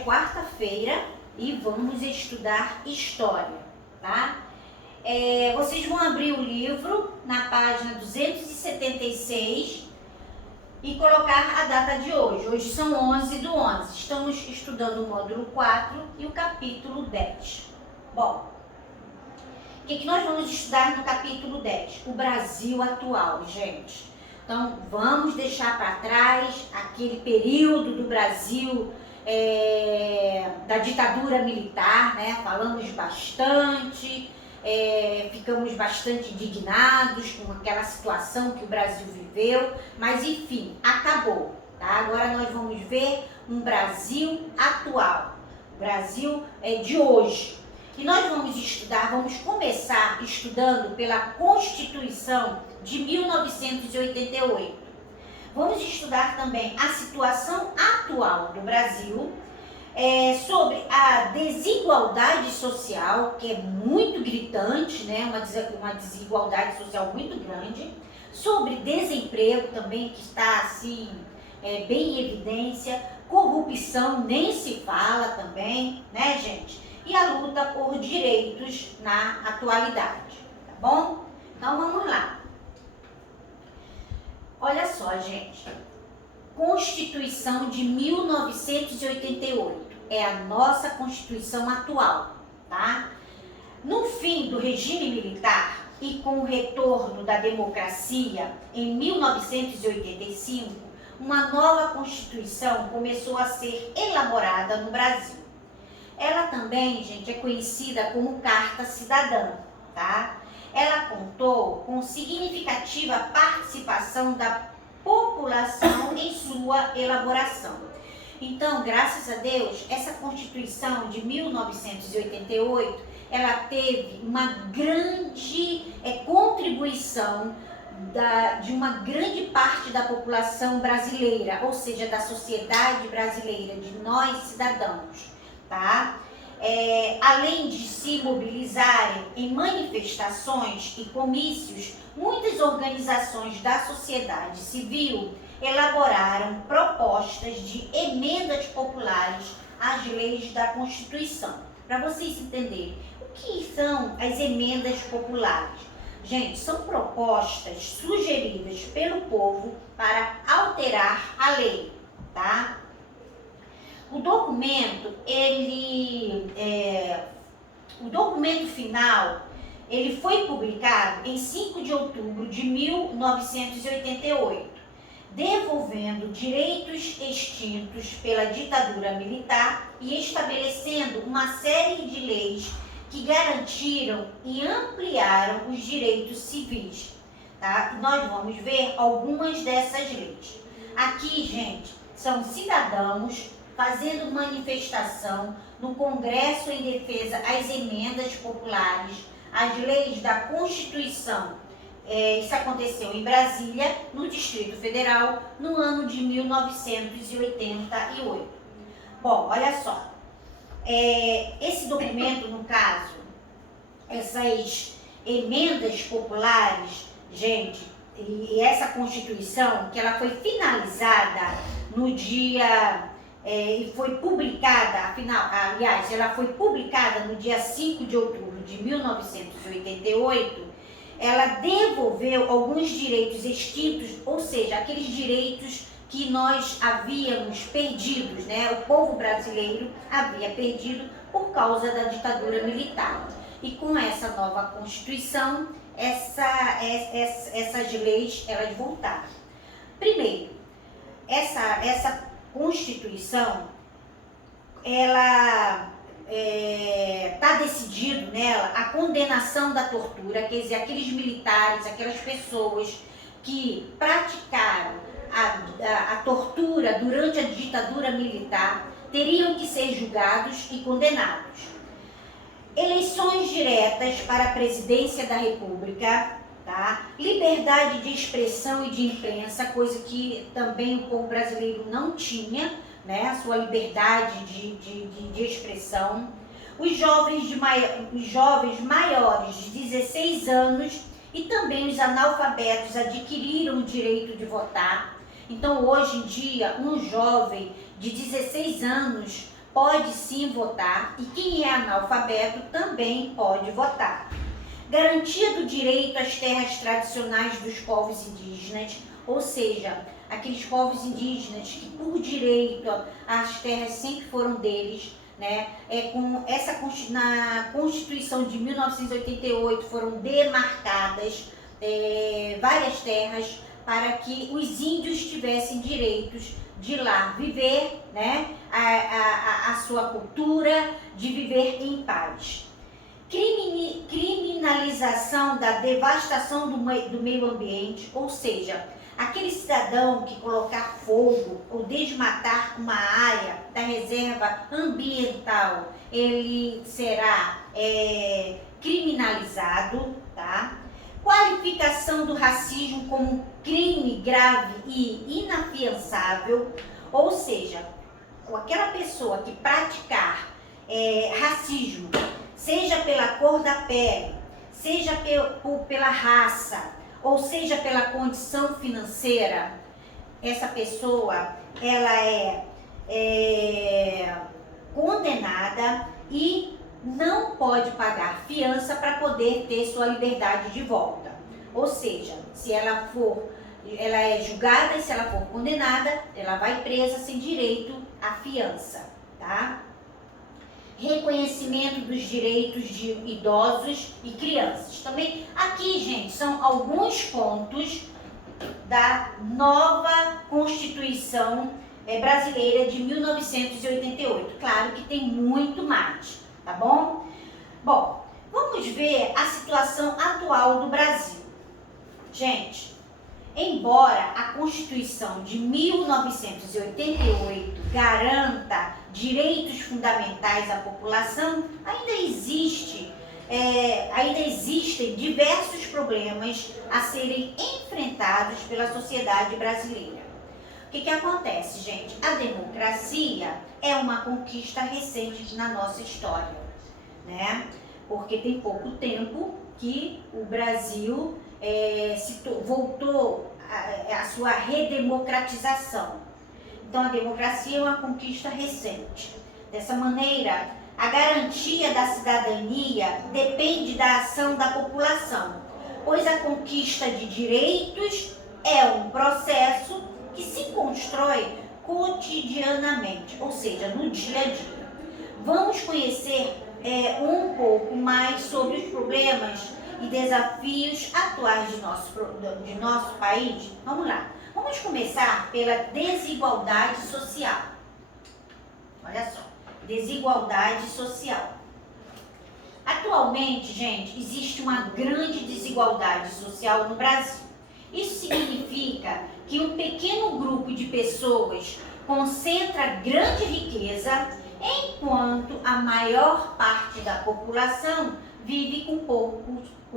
é quarta-feira e vamos estudar História, tá? Vocês vão abrir o livro na página 276 e colocar a data de hoje. Hoje são 11/11. Estamos estudando o módulo 4 e o capítulo 10. Bom, o que nós vamos estudar no capítulo 10? O Brasil atual, gente. Então, vamos deixar para trás aquele período do Brasil, da ditadura militar, né? Falamos bastante, ficamos bastante indignados com aquela situação que o Brasil viveu, mas enfim, acabou, tá? Agora nós vamos ver um Brasil atual, Brasil de hoje. E nós vamos começar estudando pela Constituição de 1988. Vamos estudar também a situação atual do Brasil, sobre a desigualdade social, que é muito gritante, né? Uma desigualdade social muito grande, sobre desemprego também, que está assim, bem em evidência, corrupção nem se fala também, né, gente? E a luta por direitos na atualidade, tá bom? Então vamos lá. Olha só, gente. Constituição de 1988 é a nossa Constituição atual, tá? No fim do regime militar e com o retorno da democracia em 1985, uma nova Constituição começou a ser elaborada no Brasil. Ela também, gente, é conhecida como Carta Cidadã, tá? Ela contou com significativa participação da população em sua elaboração. Então, graças a Deus, essa Constituição de 1988, ela teve uma grande contribuição de uma grande parte da população brasileira, ou seja, da sociedade brasileira, de nós cidadãos, tá? Além de se mobilizarem em manifestações e comícios, muitas organizações da sociedade civil elaboraram propostas de emendas populares às leis da Constituição. Para vocês entenderem, o que são as emendas populares? Gente, são propostas sugeridas pelo povo para alterar a lei, tá? O documento, o documento final, ele foi publicado em 5 de outubro de 1988, devolvendo direitos extintos pela ditadura militar e estabelecendo uma série de leis que garantiram e ampliaram os direitos civis, tá? Nós vamos ver algumas dessas leis. Aqui, gente, são cidadãos fazendo manifestação no Congresso em defesa às emendas populares, às leis da Constituição. Isso aconteceu em Brasília, no Distrito Federal, no ano de 1988. Bom, olha só. Esse documento, no caso, essas emendas populares, gente, e essa Constituição, que ela foi finalizada no dia... e foi publicada, ela foi publicada no dia 5 de outubro de 1988, ela devolveu alguns direitos extintos, ou seja, aqueles direitos que nós havíamos perdidos, né? O povo brasileiro havia perdido por causa da ditadura militar. E com essa nova Constituição, essas leis, elas voltaram. Primeiro, essa Constituição, ela está decidido nela a condenação da tortura, quer dizer, aqueles militares, aquelas pessoas que praticaram a tortura durante a ditadura militar teriam que ser julgados e condenados. Eleições diretas para a presidência da República, tá? Liberdade de expressão e de imprensa, coisa que também o povo brasileiro não tinha, né? A sua liberdade de expressão. Os jovens maiores de 16 anos e também os analfabetos adquiriram o direito de votar. Então, hoje em dia, um jovem de 16 anos pode sim votar e quem é analfabeto também pode votar. Garantia do direito às terras tradicionais dos povos indígenas, ou seja, aqueles povos indígenas que por direito as terras sempre foram deles, né? Com essa, na Constituição de 1988 foram demarcadas várias terras para que os índios tivessem direitos de lá viver, né? A sua cultura, de viver em paz. Criminalização da devastação do meio ambiente, ou seja, aquele cidadão que colocar fogo ou desmatar uma área da reserva ambiental, ele será criminalizado, tá? Qualificação do racismo como um crime grave e inafiançável, ou seja, aquela pessoa que praticar racismo, seja pela cor da pele, seja pela raça, ou seja pela condição financeira, essa pessoa ela é condenada e não pode pagar fiança para poder ter sua liberdade de volta. Ou seja, se ela é julgada e se ela for condenada, ela vai presa sem direito à fiança, tá? Reconhecimento dos direitos de idosos e crianças. Também aqui, gente, são alguns pontos da nova Constituição brasileira de 1988. Claro que tem muito mais, tá bom? Bom, vamos ver a situação atual do Brasil. Gente, embora a Constituição de 1988 garanta direitos fundamentais à população, ainda existem diversos problemas a serem enfrentados pela sociedade brasileira. O que acontece, gente? A democracia é uma conquista recente na nossa história, né? Porque tem pouco tempo que o Brasil voltou à sua redemocratização. Então, a democracia é uma conquista recente. Dessa maneira, a garantia da cidadania depende da ação da população, pois a conquista de direitos é um processo que se constrói cotidianamente, ou seja, no dia a dia. Vamos conhecer um pouco mais sobre os problemas e desafios atuais de nosso país? Vamos lá. Vamos começar pela desigualdade social. Olha só, desigualdade social. Atualmente, gente, existe uma grande desigualdade social no Brasil. Isso significa que um pequeno grupo de pessoas concentra grande riqueza, enquanto a maior parte da população vive com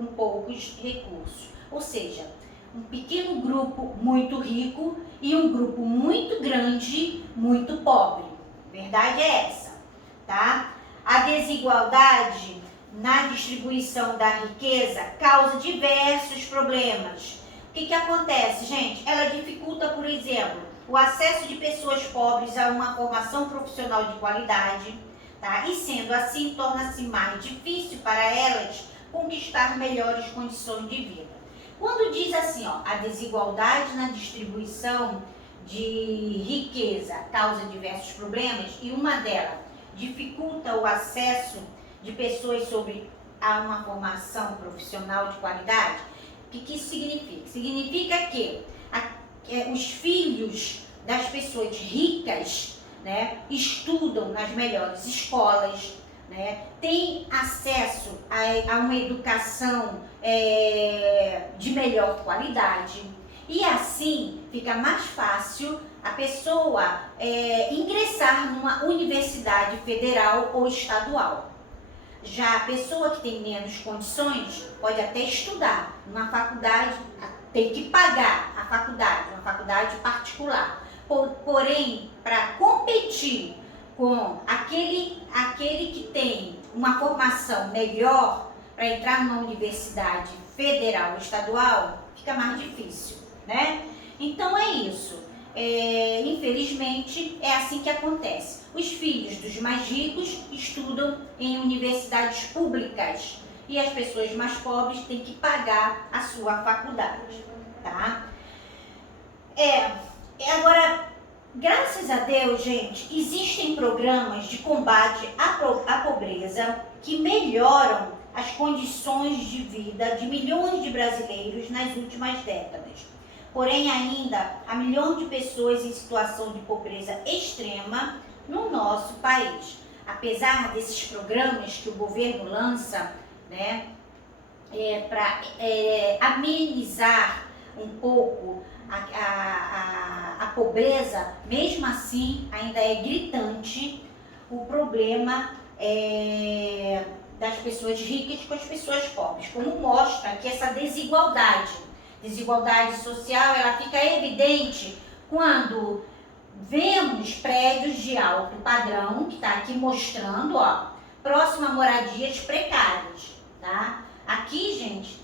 poucos recursos. Ou seja, um pequeno grupo muito rico e um grupo muito grande, muito pobre. Verdade é essa, tá? A desigualdade na distribuição da riqueza causa diversos problemas. O que acontece, gente? Ela dificulta, por exemplo, o acesso de pessoas pobres a uma formação profissional de qualidade, tá? E sendo assim, torna-se mais difícil para elas conquistar melhores condições de vida. Quando diz assim, ó, a desigualdade na distribuição de riqueza causa diversos problemas e uma delas dificulta o acesso de pessoas a uma formação profissional de qualidade, o que isso significa? Significa que os filhos das pessoas ricas, né, estudam nas melhores escolas, né, têm acesso a uma educação de melhor qualidade e assim fica mais fácil a pessoa ingressar numa universidade federal ou estadual. Já a pessoa que tem menos condições pode até estudar numa faculdade, tem que pagar a faculdade, uma faculdade particular. Porém, para competir com aquele que tem uma formação melhor para entrar numa universidade federal ou estadual, fica mais difícil, né? Então é isso. infelizmente, é assim que acontece. Os filhos dos mais ricos estudam em universidades públicas e as pessoas mais pobres têm que pagar a sua faculdade, tá? Agora, graças a Deus, gente, existem programas de combate à pobreza que melhoram as condições de vida de milhões de brasileiros nas últimas décadas. Porém, ainda há milhões de pessoas em situação de pobreza extrema no nosso país. Apesar desses programas que o governo lança, né, para amenizar um pouco a pobreza, mesmo assim ainda é gritante o problema das pessoas ricas com as pessoas pobres, como mostra que essa desigualdade social, ela fica evidente quando vemos prédios de alto padrão, que está aqui mostrando, ó, próximo a moradias precárias, tá? Aqui, gente,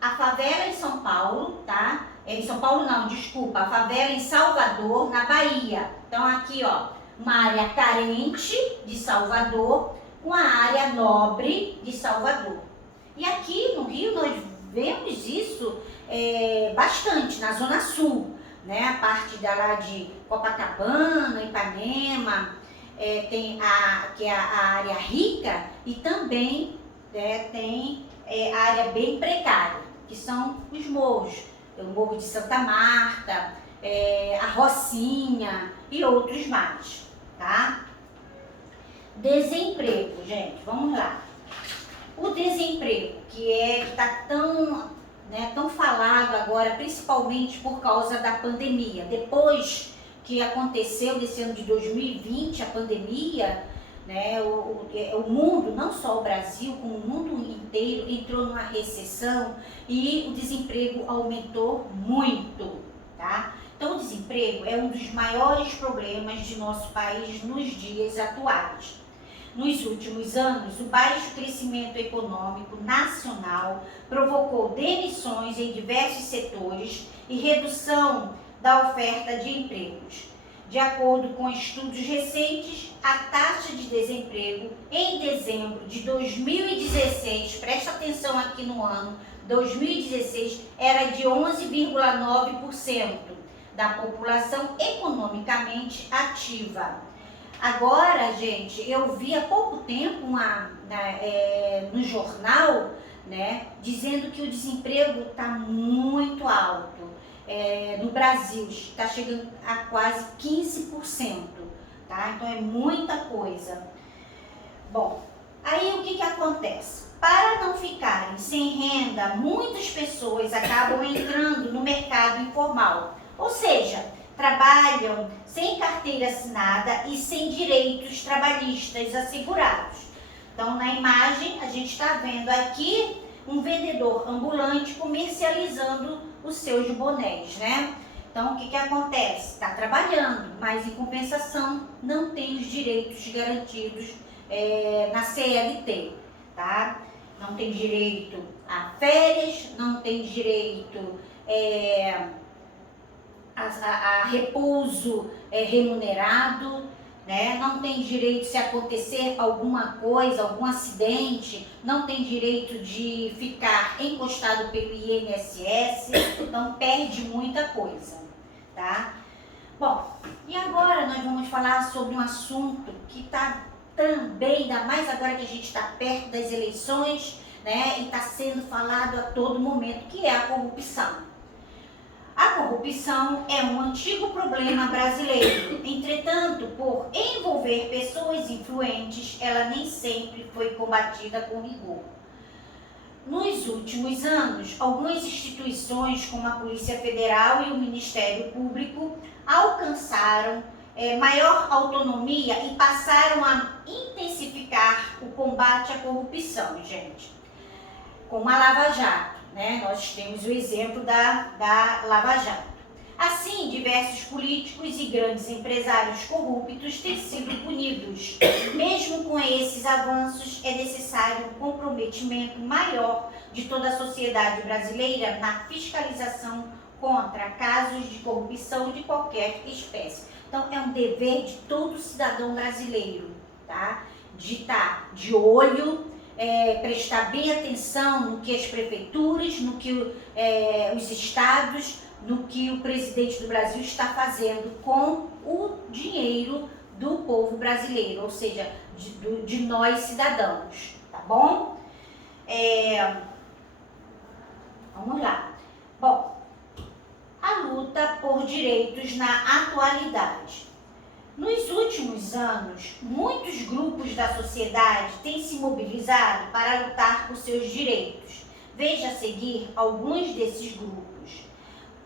a favela em São Paulo, tá? Em São Paulo não, desculpa, a favela em Salvador, na Bahia. Então aqui, ó, uma área carente de Salvador com a área nobre de Salvador. E aqui no Rio nós vemos isso bastante, na Zona Sul, né? A parte lá de Copacabana, Ipanema, tem que é a área rica e também tem a área bem precária, que são os morros, o Morro de Santa Marta, a Rocinha e outros mais, tá? Desemprego, gente, vamos lá. O desemprego, que está tão falado agora, principalmente por causa da pandemia. Depois que aconteceu nesse ano de 2020, a pandemia, né, o mundo, não só o Brasil, como o mundo inteiro, entrou numa recessão e o desemprego aumentou muito, tá? Então, o desemprego é um dos maiores problemas de nosso país nos dias atuais. Nos últimos anos, o baixo crescimento econômico nacional provocou demissões em diversos setores e redução da oferta de empregos. De acordo com estudos recentes, a taxa de desemprego em dezembro de 2016, presta atenção aqui no ano 2016, era de 11,9% da população economicamente ativa. Agora, gente, eu vi há pouco tempo no jornal, né, dizendo que o desemprego está muito alto. No Brasil está chegando a quase 15%, tá? Então é muita coisa. Bom, aí o que acontece? Para não ficarem sem renda, muitas pessoas acabam entrando no mercado informal, ou seja, trabalham sem carteira assinada e sem direitos trabalhistas assegurados. Então, na imagem, a gente está vendo aqui um vendedor ambulante comercializando os seus bonés, né? Então, o que acontece? Está trabalhando, mas em compensação não tem os direitos garantidos na CLT, tá? Não tem direito a férias, não tem direito a repouso remunerado, né? Não tem direito, se acontecer alguma coisa, algum acidente, não tem direito de ficar encostado pelo INSS, então perde muita coisa, tá? Bom, e agora nós vamos falar sobre um assunto que está também, ainda mais agora que a gente está perto das eleições, né? E está sendo falado a todo momento, que é a corrupção. A corrupção é um antigo problema brasileiro, entretanto, por envolver pessoas influentes, ela nem sempre foi combatida com rigor. Nos últimos anos, algumas instituições, como a Polícia Federal e o Ministério Público, alcançaram maior autonomia e passaram a intensificar o combate à corrupção, gente, como a Lava Jato. Né? Nós temos o exemplo da Lava Jato. Assim, diversos políticos e grandes empresários corruptos têm sido punidos. Mesmo com esses avanços, é necessário um comprometimento maior de toda a sociedade brasileira na fiscalização contra casos de corrupção de qualquer espécie. Então, é um dever de todo cidadão brasileiro, tá? De estar de olho, prestar bem atenção no que as prefeituras, no que os estados, no que o presidente do Brasil está fazendo com o dinheiro do povo brasileiro, ou seja, de nós cidadãos, tá bom? Vamos lá. Bom, a luta por direitos na atualidade. Nos últimos anos, muitos grupos da sociedade têm se mobilizado para lutar por seus direitos. Veja a seguir alguns desses grupos.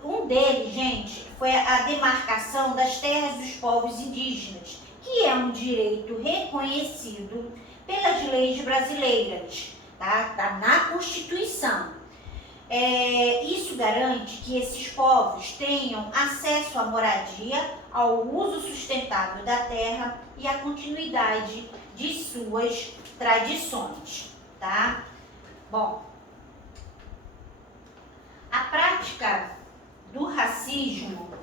Um deles, gente, foi a demarcação das terras dos povos indígenas, que é um direito reconhecido pelas leis brasileiras, tá? Tá na Constituição. Isso garante que esses povos tenham acesso à moradia, ao uso sustentável da terra e à continuidade de suas tradições, tá? Bom, a prática do racismo,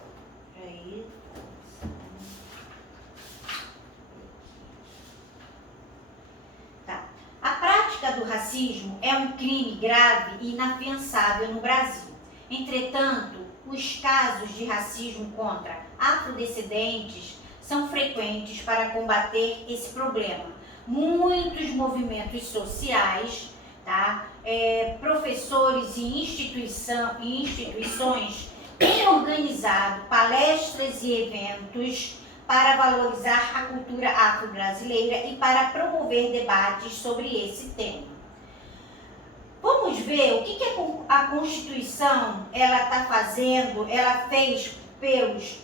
A prática do racismo é um crime grave e inafiançável no Brasil. Entretanto, os casos de racismo contra afrodescendentes são frequentes. Para combater esse problema, muitos movimentos sociais, tá? Professores e instituições têm organizado palestras e eventos para valorizar a cultura afro-brasileira e para promover debates sobre esse tema. Vamos ver o que a Constituição está fazendo, ela fez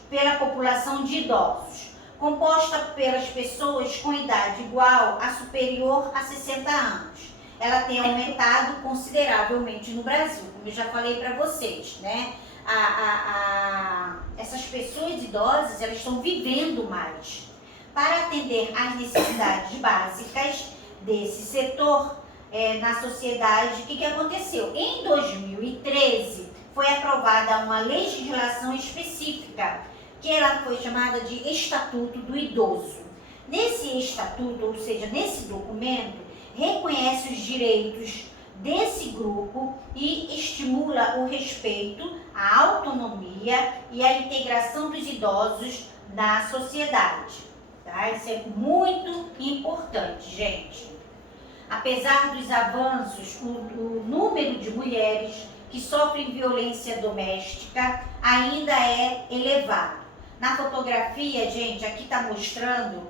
pela população de idosos, composta pelas pessoas com idade igual a superior a 60 anos. Ela tem aumentado consideravelmente no Brasil, como eu já falei para vocês, né? Essas pessoas idosas, elas estão vivendo mais. Para atender às necessidades básicas desse setor na sociedade, o que aconteceu? Em 2013, foi aprovada uma legislação específica, que ela foi chamada de Estatuto do Idoso. Nesse estatuto, ou seja, nesse documento, reconhece os direitos desse grupo e estimula o respeito, a autonomia e a integração dos idosos na sociedade. Tá? Isso é muito importante, gente. Apesar dos avanços, o número de mulheres que sofrem violência doméstica ainda é elevado. Na fotografia, gente, aqui está mostrando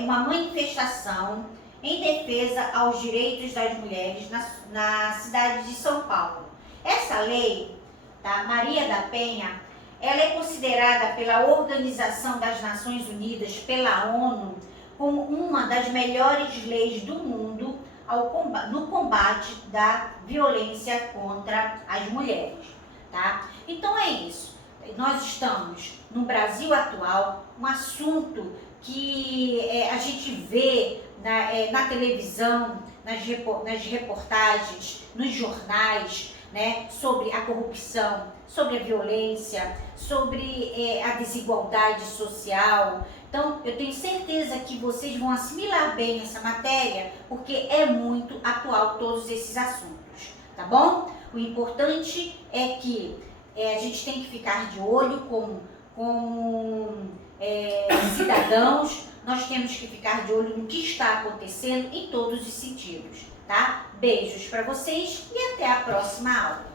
uma manifestação em defesa aos direitos das mulheres na cidade de São Paulo. Essa lei, tá, Maria da Penha, ela é considerada pela Organização das Nações Unidas, pela ONU, como uma das melhores leis do mundo no combate da violência contra as mulheres, tá? Então é isso. Nós estamos no Brasil atual, um assunto que a gente vê na televisão, nas reportagens, nos jornais, né, sobre a corrupção, sobre a violência, sobre a desigualdade social. Então, eu tenho certeza que vocês vão assimilar bem essa matéria, porque é muito atual todos esses assuntos, tá bom? O importante é que a gente tem que ficar de olho como cidadãos. Nós temos que ficar de olho no que está acontecendo em todos os sentidos, tá? Beijos para vocês e até a próxima aula.